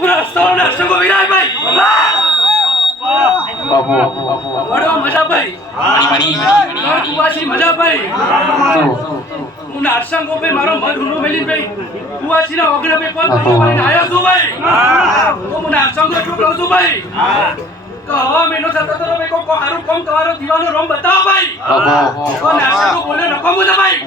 પૂરા સૌના સંગો વિરાય ભાઈ બાપુ વડો મજા ભાઈ કુવાસી મજા ભાઈ હું નારસંગ ગોપે મારો મન હુનો મેલી ભાઈ કુવાસી ના ઓગણે પે કોલ કરીને આયો છું ભાઈ તો હું નારસંગ ગો છોકરો છું ભાઈ તો હવા મહિનો થતો તો ભાઈ કો હારું કોમ તમારો દીવાનો રોમ બતાવો ભાઈ તો નારસંગ ગો બોલે નકો મુજે ભાઈ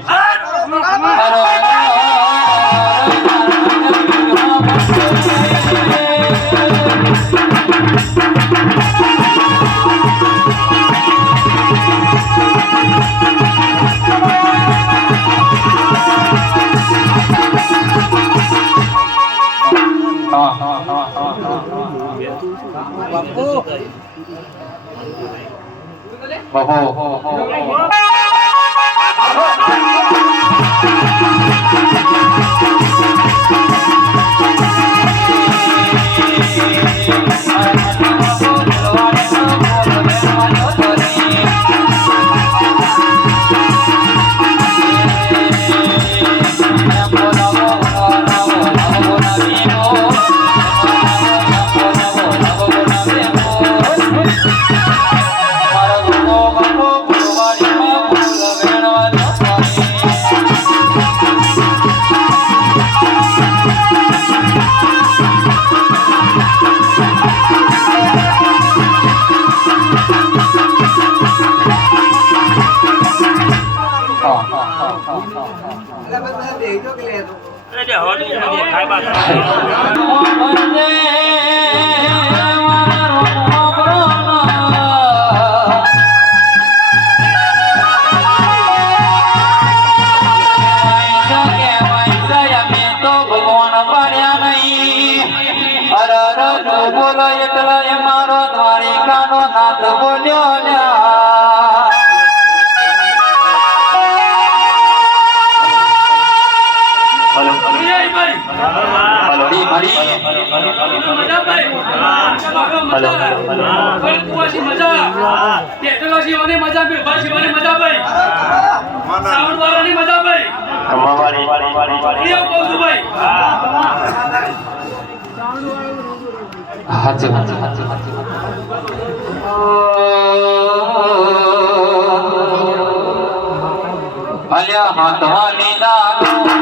હાથવાની દાનો